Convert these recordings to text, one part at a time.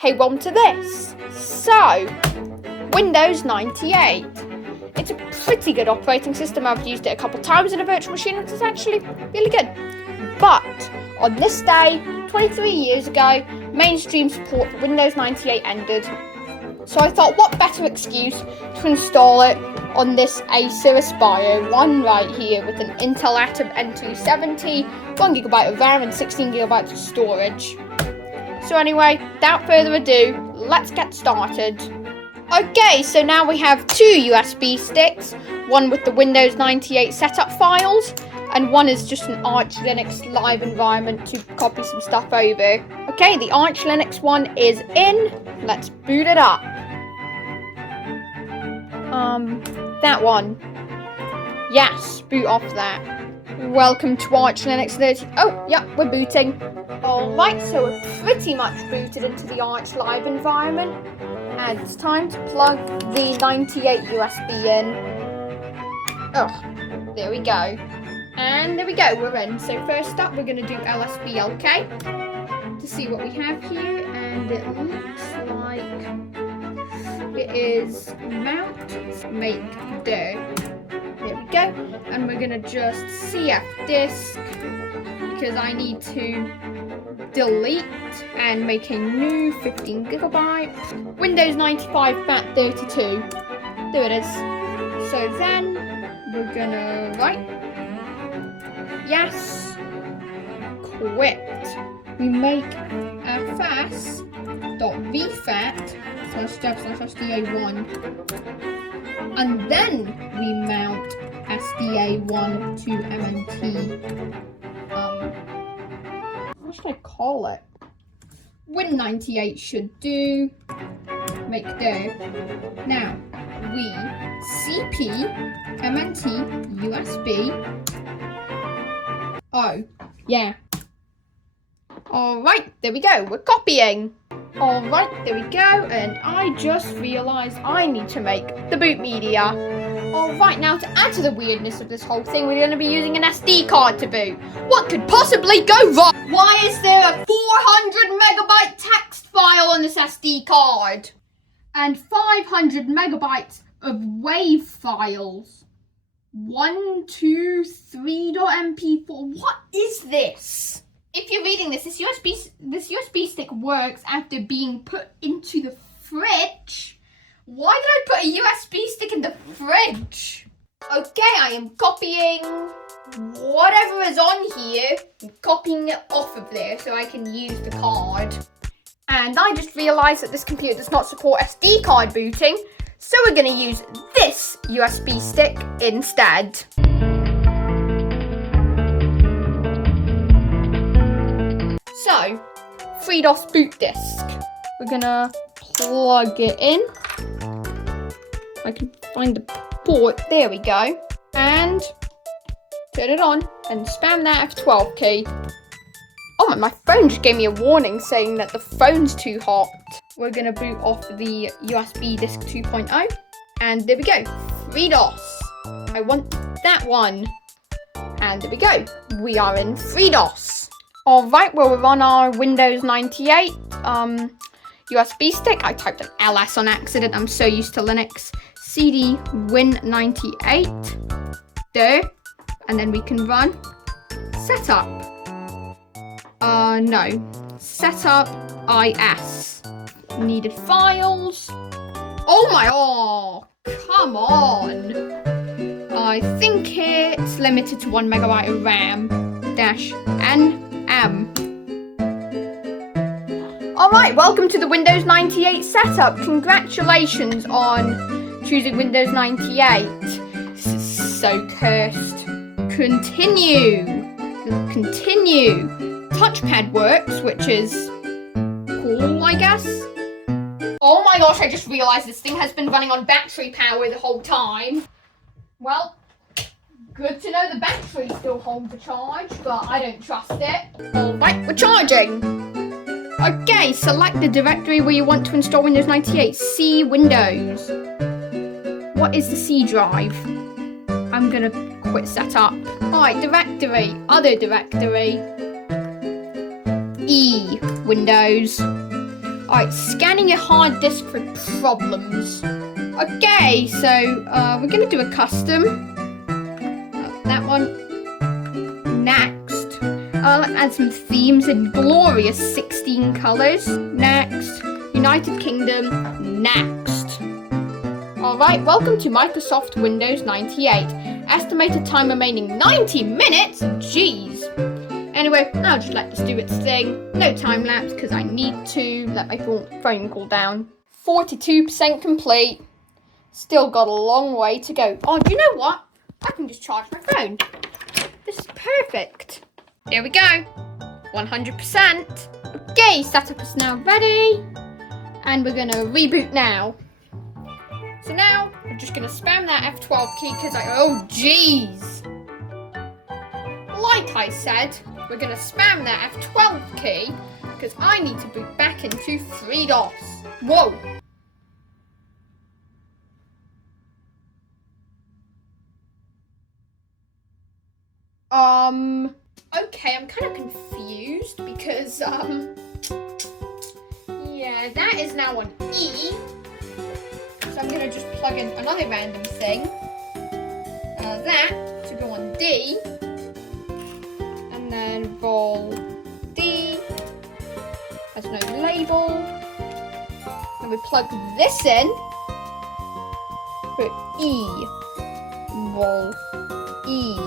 Hey, welcome to this. So, Windows 98. It's a pretty good operating system. I've used it a couple times in a virtual machine and it's actually really good. But, on this day, 23 years ago, mainstream support for Windows 98 ended. So I thought, what better excuse to install it on this Acer Aspire one right here with an Intel Atom N270, 1GB of RAM and 16GB of storage. So anyway, without further ado, let's get started. Okay, so now we have two USB sticks, one with the Windows 98 setup files, and one is just an Arch Linux live environment to copy some stuff over. Okay, the Arch Linux one is in. Let's boot it up. That one. Yes, boot off that. Welcome to Arch Linux 30. Oh, yeah, we're booting. Alright, so we're pretty much booted into the Arch Live environment. And it's time to plug the 98 USB in. Oh, there we go. And there we go, we're in. So first up, we're going to do LSBLK to see what we have here. And it looks like it is mount, make, do. There we go. And we're going to just CF disk because I need to delete and make a new 15GB. Windows 95 FAT32. There it is. So then we're going to write yes, quit. We make fs.vfat/dev/sda1 and then we mount sda1 to mnt. What should I call it? Win98 should do. Make do. Now we cp mnt usb. Oh, yeah. Alright, there we go. We're copying. Alright, there we go. And I just realised I need to make the boot media. Alright, now to add to the weirdness of this whole thing, we're going to be using an SD card to boot. What could possibly go wrong? Why is there a 400MB text file on this SD card? And 500MB of WAV files. 123.mp4. What is this? If you're reading this, this USB stick works after being put into the fridge. Why did I put a USB stick in the fridge? Okay, I am copying whatever is on here. I'm copying it off of there so I can use the card. And I just realised that this computer does not support SD card booting. So we're going to use this USB stick instead. So, FreeDOS boot disk. We're going to plug it in. I can find the port. There we go. And turn it on and spam that F12 key. Oh, my phone just gave me a warning saying that the phone's too hot. We're going to boot off the USB disk 2.0. And there we go. FreeDOS. I want that one. And there we go. We are in FreeDOS. Alright, well, we're on our Windows 98 USB stick. I typed an LS on accident. I'm so used to Linux. CD Win98. There. And then we can run setup. No. Setup IS. Needed files. Oh, come on. I think here it's limited to 1MB of RAM. -nm. Alright, welcome to the Windows 98 setup. Congratulations on choosing Windows 98. So cursed. Continue. Touchpad works, which is cool, I guess. Oh my gosh, I just realised this thing has been running on battery power the whole time. Well, good to know the battery still holds a charge, but I don't trust it. Alright, we're charging. Okay, select the directory where you want to install Windows 98. C Windows. What is the C drive? I'm gonna quit setup. Alright, directory. Other directory. E Windows. Alright, scanning your hard disk for problems. Okay, so we're gonna do a custom. That one. Next. Let's add some themes in glorious 16 colours. Next. United Kingdom. Next. Alright, welcome to Microsoft Windows 98. Estimated time remaining 90 minutes? Jeez. Anyway, I'll just let this do its thing. No time lapse because I need to let my phone cool down. 42% complete. Still got a long way to go. Oh, do you know what? I can just charge my phone. This is perfect. Here we go. 100%. Okay, setup is now ready. And we're going to reboot now. So now, I'm just going to spam that F12 key because oh, jeez. Like I said, we're going to spam that F12 key because I need to boot back into 3DOS. Whoa. Okay, I'm kind of confused because, yeah, that is now on E. So I'm going to just plug in another random thing. That to go on D. And then roll D. Has no label. And we plug this in. For E. Roll E.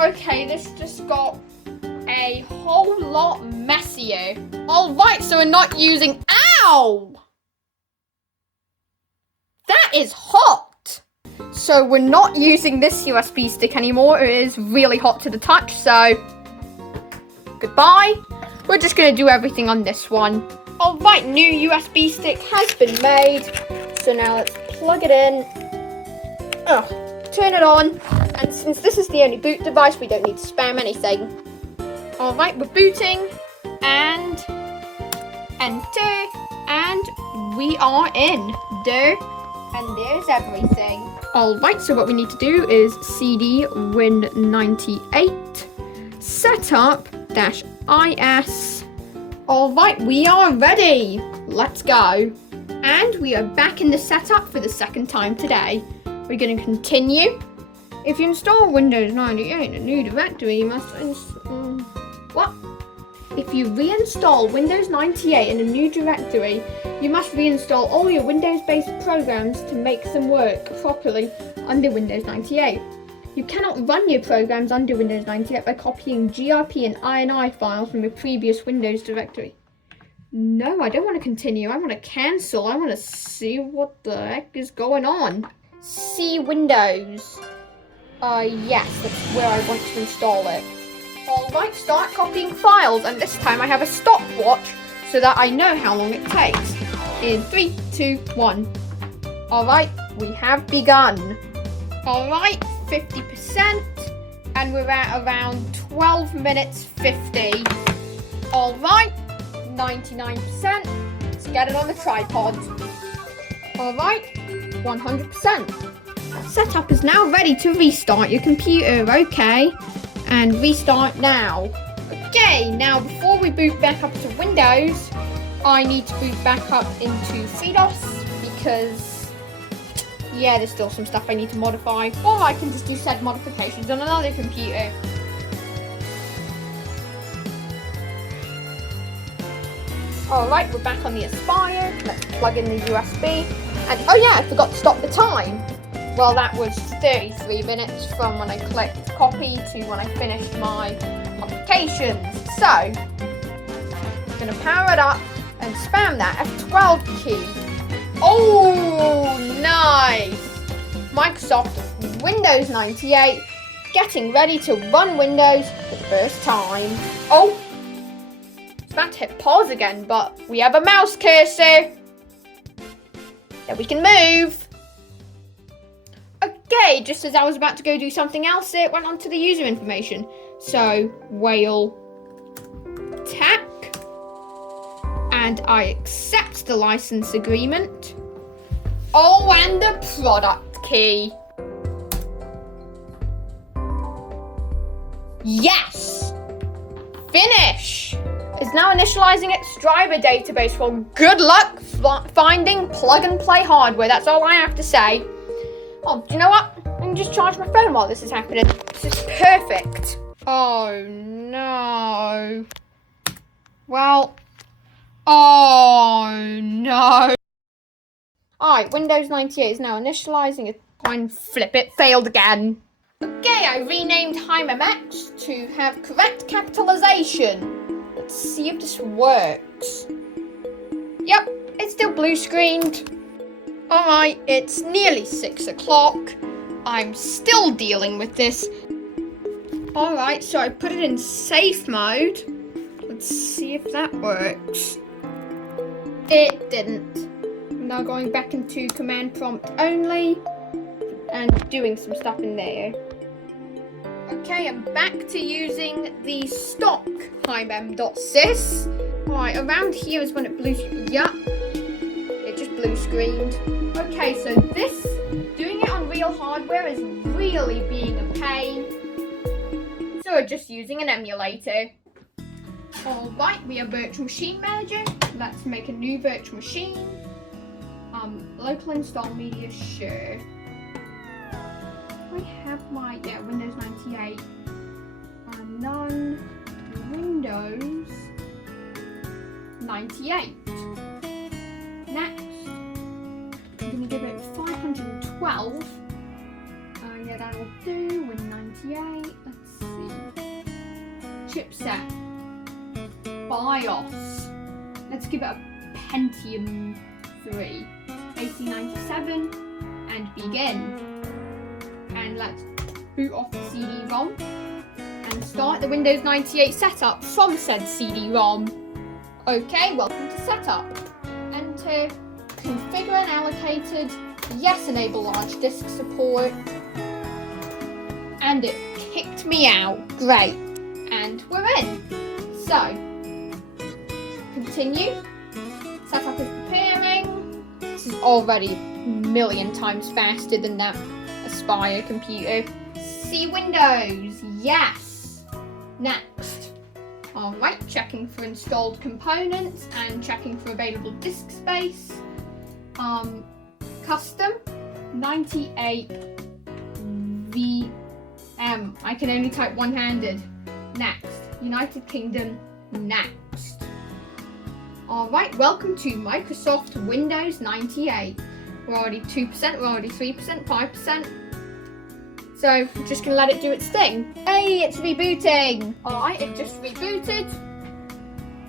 Okay, this just got a whole lot messier. Alright, so we're not using... Ow! That is hot! So we're not using this USB stick anymore. It is really hot to the touch, so... Goodbye. We're just going to do everything on this one. Alright, new USB stick has been made. So now let's plug it in. Turn it on. And since this is the only boot device, we don't need to spam anything. Alright, we're booting. And enter. And we are in. There. And there's everything. Alright, so what we need to do is cd win98 setup-is. Alright, we are ready. Let's go. And we are back in the setup for the second time today. We're going to continue. If you install Windows 98 in a new directory, you must install... What? If you reinstall Windows 98 in a new directory, you must reinstall all your Windows-based programs to make them work properly under Windows 98. You cannot run your programs under Windows 98 by copying GRP and INI files from your previous Windows directory. No, I don't want to continue. I want to cancel. I want to see what the heck is going on. See Windows. Yes, that's where I want to install it. Alright, start copying files, and this time I have a stopwatch so that I know how long it takes. In 3, 2, 1. Alright, we have begun. Alright, 50%, and we're at around 12 minutes 50. Alright, 99%. Let's get it on the tripod. Alright, 100%. Setup is now ready to restart your computer, okay? And restart now. Okay, now before we boot back up to Windows, I need to boot back up into 3DOS because, yeah, there's still some stuff I need to modify. Or I can just do said modifications on another computer. Alright, we're back on the Aspire. Let's plug in the USB. And, oh yeah, I forgot to stop the time. Well, that was 33 minutes from when I clicked copy to when I finished my modifications. So, I'm going to power it up and spam that F12 key. Oh, nice! Microsoft Windows 98 getting ready to run Windows for the first time. Oh, it's about to hit pause again, but we have a mouse cursor that we can move. Okay, just as I was about to go do something else, it went on to the user information. So, whale tech. And I accept the license agreement. Oh, and the product key. Yes! is now initializing its driver database. Well, good luck finding plug-and-play hardware. That's all I have to say. Oh, do you know what? I can just charge my phone while this is happening. This is perfect. Oh, no. Well, oh, no. Alright, Windows 98 is now initializing it. And flip it, failed again. Okay, I renamed HiMMX to have correct capitalization. Let's see if this works. Yep, it's still blue screened. Alright, it's nearly 6 o'clock. I'm still dealing with this. Alright, so I put it in safe mode. Let's see if that works. It didn't. I'm now going back into command prompt only and doing some stuff in there. Okay, I'm back to using the stock HiMem.sys. Alright, around here is when it blue. Yup, it just blue screened. Okay, so this, doing it on real hardware is really being a pain. So we're just using an emulator. Alright, we have Virtual Machine Manager. Let's make a new virtual machine. Local install media, sure. I have my, Windows 98. None. Windows 98. Next. I'm going to give it 512. Yeah, that will do. Win 98. Let's see. Chipset. BIOS. Let's give it a Pentium 3. 8097. And begin. And let's boot off the CD-ROM and start the Windows 98 setup from said CD-ROM. Okay, welcome to setup. Enter configure and allocated. Yes, enable large disk support. And it kicked me out. Great. And we're in. So, continue. Setup is preparing. This is already a million times faster than that Aspire computer. See Windows. Yes. Next. Alright, checking for installed components and checking for available disk space. Custom 98 VM. I can only type one-handed. Next. United Kingdom. Next. Alright, welcome to Microsoft Windows 98. We're already 2%, we're already 3%, 5%. So, I'm just going to let it do its thing. Hey, it's rebooting! Alright, it just rebooted.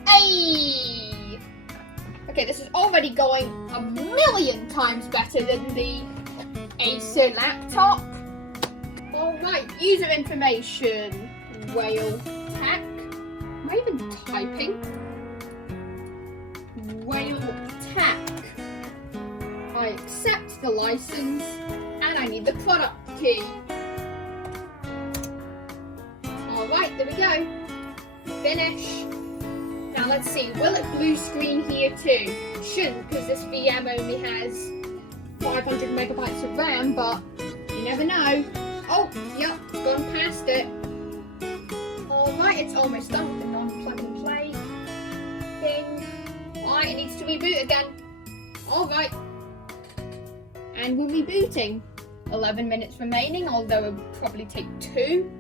Hey! Okay, this is already going a million times better than the Acer laptop. Alright, user information. Whale Tech. Am I even typing? Whale Tech. I accept the license and I need the product key. Alright, there we go. Finish. Now let's see, will it blue screen here too? Shouldn't, because this VM only has 500 megabytes of RAM, but you never know. Oh, yep, it's gone past it. Alright, it's almost done with the non-plug and play thing. Alright, it needs to reboot again. Alright. And we're rebooting. 11 minutes remaining, although it would probably take 2.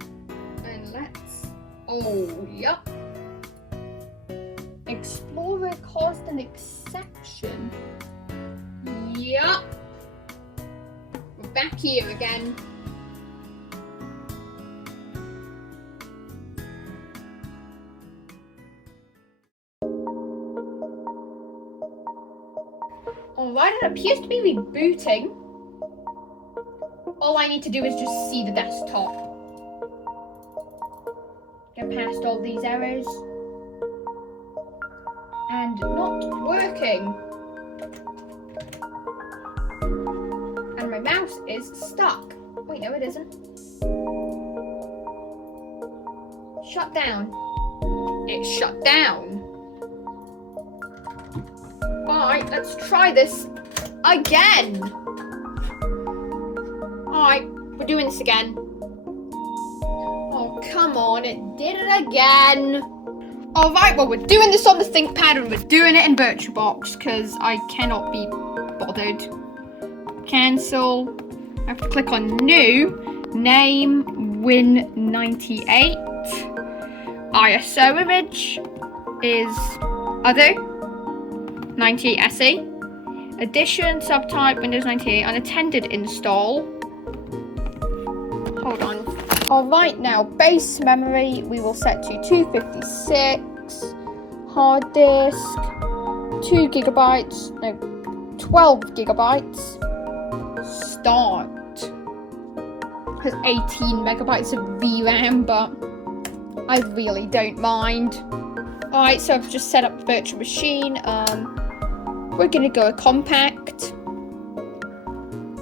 And let's... Oh, yep. Explorer caused an exception. Yup. We're back here again. Alright, it appears to be rebooting. All I need to do is just see the desktop. Get past all these errors. And not working. And my mouse is stuck. Wait, no it isn't. Shut down. It shut down. Alright, let's try this again. Alright, we're doing this again. Oh, come on, it did it again. Alright, well, we're doing this on the ThinkPad and we're doing it in VirtualBox because I cannot be bothered. Cancel. I have to click on new. Name Win98. ISO image is other 98 SE. Edition, subtype, Windows 98, unattended install. Hold on. Alright, now base memory we will set to 256. Hard disk, 2 gigabytes, no, 12 gigabytes. Start. Has 18 megabytes of VRAM, but I really don't mind. Alright, so I've just set up the virtual machine. We're gonna go a compact.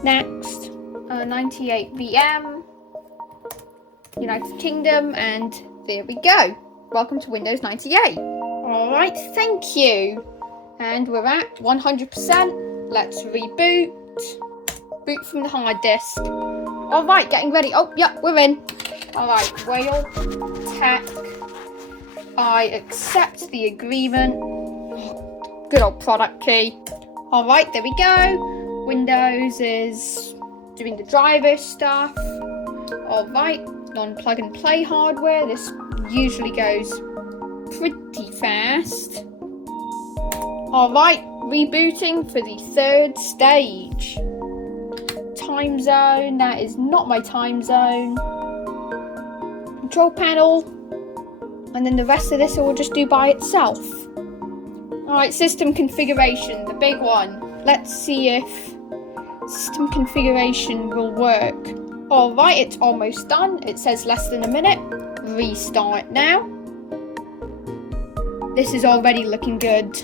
Next, 98 VM, United Kingdom, and there we go. Welcome to Windows 98. Alright, thank you. And we're at 100%. Let's reboot. Boot from the hard disk. Alright, getting ready. Oh, yeah, we're in. Alright, Whale, Tech. I accept the agreement. Good old product key. Alright, there we go. Windows is doing the driver stuff. Alright, non-plug and play hardware. This usually goes pretty fast. Alright, rebooting for the 3rd stage. Time zone, that is not my time zone. Control panel, and then the rest of this it will just do by itself. Alright, system configuration, the big one. Let's see if system configuration will work. Alright, it's almost done. It says less than a minute. Restart now. This is already looking good.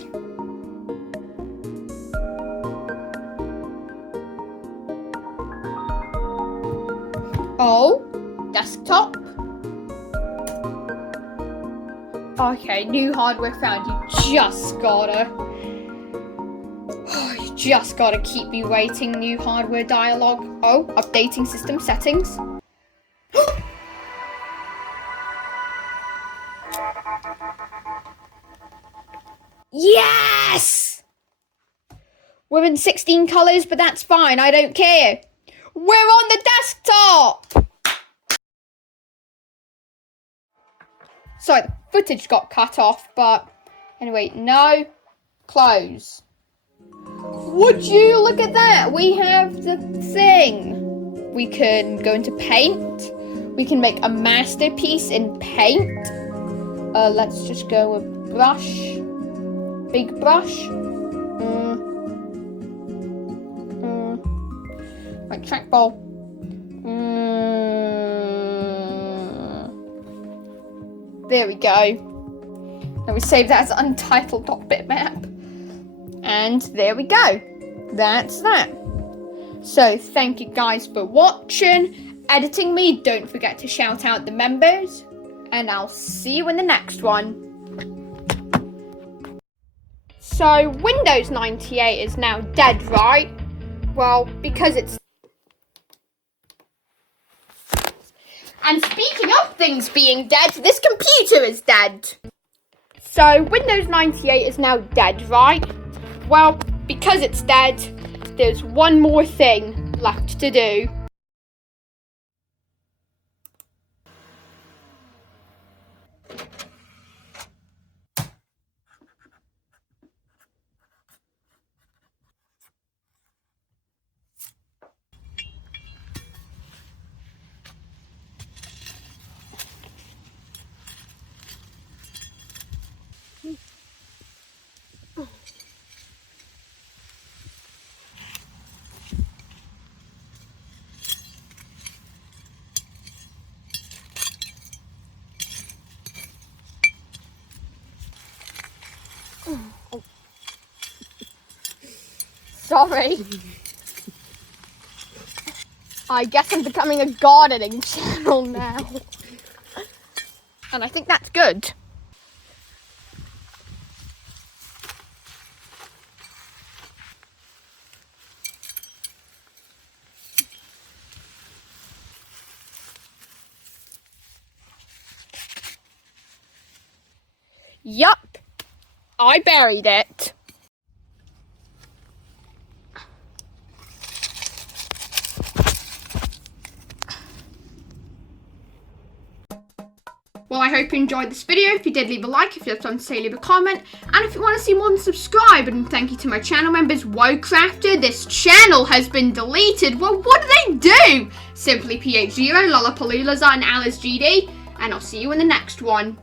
Oh, desktop. Okay, new hardware found. You just gotta keep me waiting. New hardware dialog. Oh, updating system settings. Yes! We're in 16 colors, but that's fine. I don't care. We're on the desktop! Sorry, the footage got cut off, but anyway, no. Close. Would you look at that? We have the thing. We can go into Paint. We can make a masterpiece in Paint. Let's just go with brush. Big brush. Like trackball. There we go. Now we save that as untitled.bitmap. And there we go. That's that. So thank you guys for watching, editing me. Don't forget to shout out the members. And I'll see you in the next one. So Windows 98 is now dead, right? Well, because it's... And speaking of things being dead, this computer is dead. So Windows 98 is now dead, right? Well, because it's dead, there's one more thing left to do. Oh. Sorry. I guess I'm becoming a gardening channel now. And I think that's good. Yup, I buried it. Well, I hope you enjoyed this video. If you did, leave a like. If you have something to say, leave a comment. And if you want to see more, then subscribe. And thank you to my channel members. Wocrafter, this channel has been deleted. Well, what do they do? Simply PH0, Lollapaloozas, and Alice GD. And I'll see you in the next one.